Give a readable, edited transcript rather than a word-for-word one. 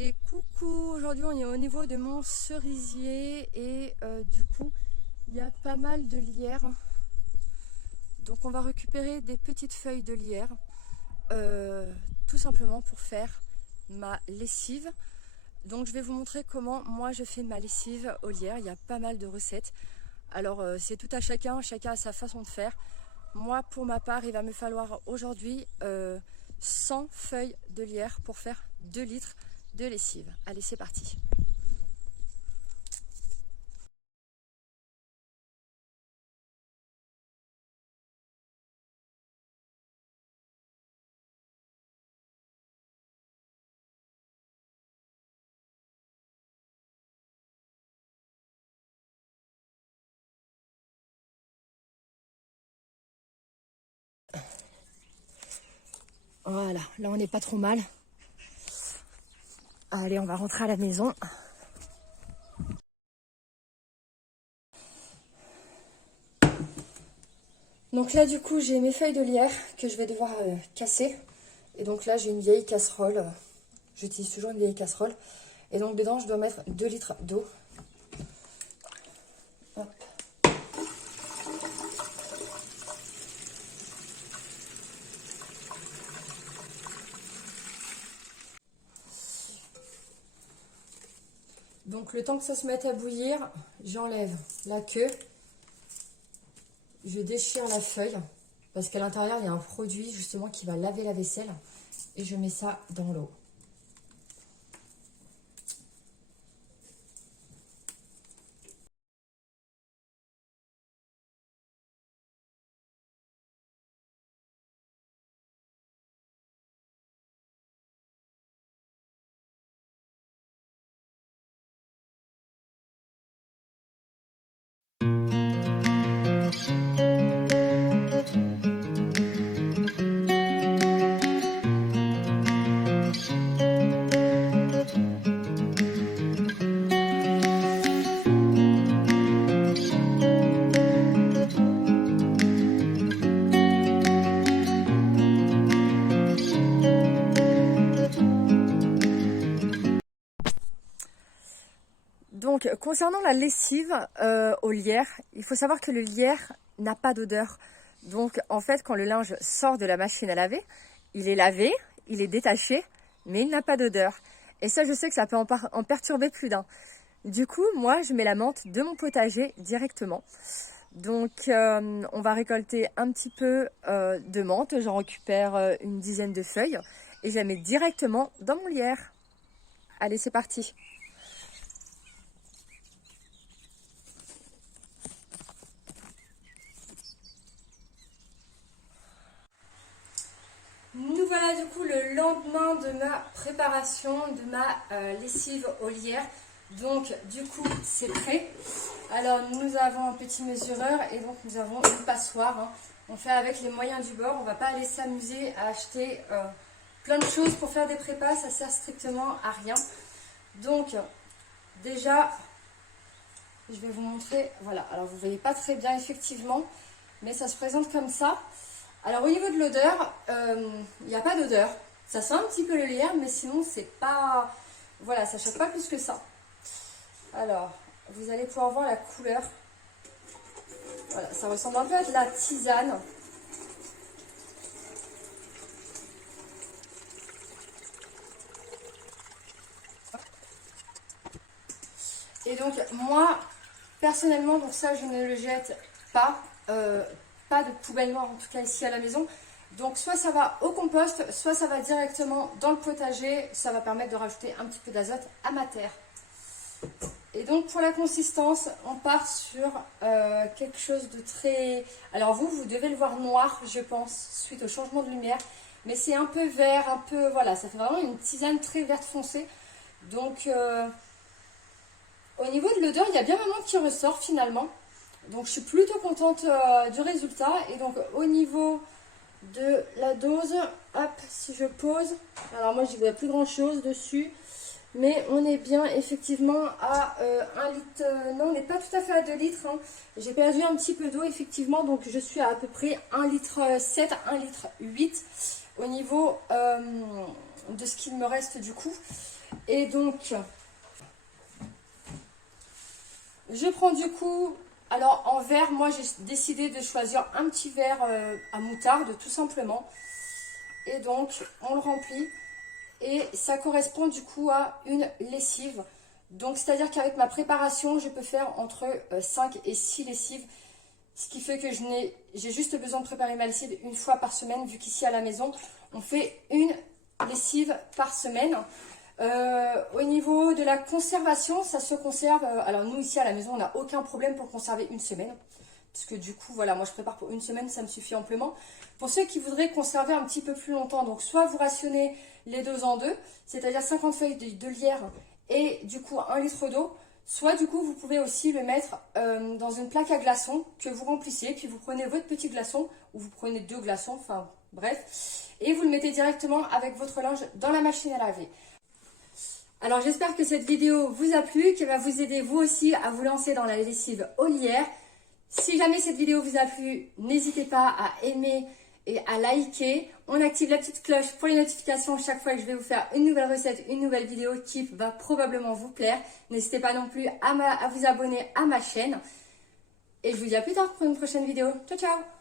Et coucou, aujourd'hui on est au niveau de mon cerisier et du coup il y a pas mal de lierre. Donc on va récupérer des petites feuilles de lierre tout simplement pour faire ma lessive. Donc je vais vous montrer comment moi je fais ma lessive au lierre. Il y a pas mal de recettes. Alors c'est tout à chacun, chacun a sa façon de faire. Moi pour ma part il va me falloir aujourd'hui 100 feuilles de lierre pour faire 2 litres de lessive. Allez, c'est parti. Voilà, là on n'est pas trop mal. Allez, on va rentrer à la maison. Donc là du coup j'ai mes feuilles de lierre que je vais devoir casser. Et donc là j'ai une vieille casserole. J'utilise toujours une vieille casserole. Et donc dedans je dois mettre 2 litres d'eau. Donc le temps que ça se mette à bouillir, j'enlève la queue. Je déchire la feuille parce qu'à l'intérieur il y a un produit justement qui va laver la vaisselle. Et je mets ça dans l'eau. Donc, concernant la lessive au lierre, il faut savoir que le lierre n'a pas d'odeur. Donc, en fait, quand le linge sort de la machine à laver, il est lavé, il est détaché, mais il n'a pas d'odeur. Et ça, je sais que ça peut en perturber plus d'un. Du coup, moi, je mets la menthe de mon potager directement. Donc, on va récolter un petit peu de menthe. J'en récupère une dizaine de feuilles et je la mets directement dans mon lierre. Allez, c'est parti. Nous voilà du coup le lendemain de ma préparation de ma lessive au lierre. Donc du coup c'est prêt. Alors nous avons un petit mesureur et donc nous avons une passoire. Hein. On fait avec les moyens du bord. On ne va pas aller s'amuser à acheter plein de choses pour faire des prépas. Ça sert strictement à rien. Donc déjà je vais vous montrer. Voilà, alors vous ne voyez pas très bien effectivement, mais ça se présente comme ça. Alors au niveau de l'odeur, il n'y a pas d'odeur. Ça sent un petit peu le lierre, mais sinon c'est pas... Voilà, ça ne choque pas plus que ça. Alors, vous allez pouvoir voir la couleur. Voilà, ça ressemble un peu à de la tisane. Et donc moi, personnellement, donc ça je ne le jette pas. Pas de poubelle noire en tout cas ici à la maison. Donc soit ça va au compost, soit ça va directement dans le potager. Ça va permettre de rajouter un petit peu d'azote à ma terre. Et donc pour la consistance, on part sur quelque chose de très... Alors vous devez le voir noir je pense, suite au changement de lumière. Mais c'est un peu vert, un peu... Voilà, ça fait vraiment une tisane très verte foncée. Donc au niveau de l'odeur, il y a bien ma menthe qui ressort finalement. Donc je suis plutôt contente du résultat. Et donc au niveau de la dose, hop, si je pose, alors moi je vois plus grand chose dessus, mais on est bien effectivement à 1 litre, non on n'est pas tout à fait à 2 litres, hein. J'ai perdu un petit peu d'eau effectivement, donc je suis à peu près 1 litre 7, 1 litre 8 au niveau de ce qu'il me reste du coup. Et donc, je prends du coup, alors en verre, moi j'ai décidé de choisir un petit verre à moutarde tout simplement. Et donc, on le remplit et ça correspond du coup à une lessive. Donc, c'est-à-dire qu'avec ma préparation, je peux faire entre 5 et 6 lessives. Ce qui fait que j'ai juste besoin de préparer ma lessive une fois par semaine, vu qu'ici à la maison, on fait une lessive par semaine. Au niveau de la conservation, ça se conserve. Alors nous ici à la maison, on n'a aucun problème pour conserver une semaine. Puisque du coup, voilà, moi je prépare pour une semaine, ça me suffit amplement. Pour ceux qui voudraient conserver un petit peu plus longtemps, donc soit vous rationnez les deux en deux, c'est-à-dire 50 feuilles de lierre et du coup 1 litre d'eau. Soit du coup, vous pouvez aussi le mettre dans une plaque à glaçons que vous remplissez. Puis vous prenez votre petit glaçon ou vous prenez 2 glaçons, enfin bref. Et vous le mettez directement avec votre linge dans la machine à laver. Alors j'espère que cette vidéo vous a plu, qu'elle va vous aider vous aussi à vous lancer dans la lessive au lierre. Si jamais cette vidéo vous a plu, n'hésitez pas à aimer et à liker. On active la petite cloche pour les notifications chaque fois que je vais vous faire une nouvelle recette, une nouvelle vidéo qui va probablement vous plaire. N'hésitez pas non plus à vous abonner à ma chaîne. Et je vous dis à plus tard pour une prochaine vidéo. Ciao, ciao!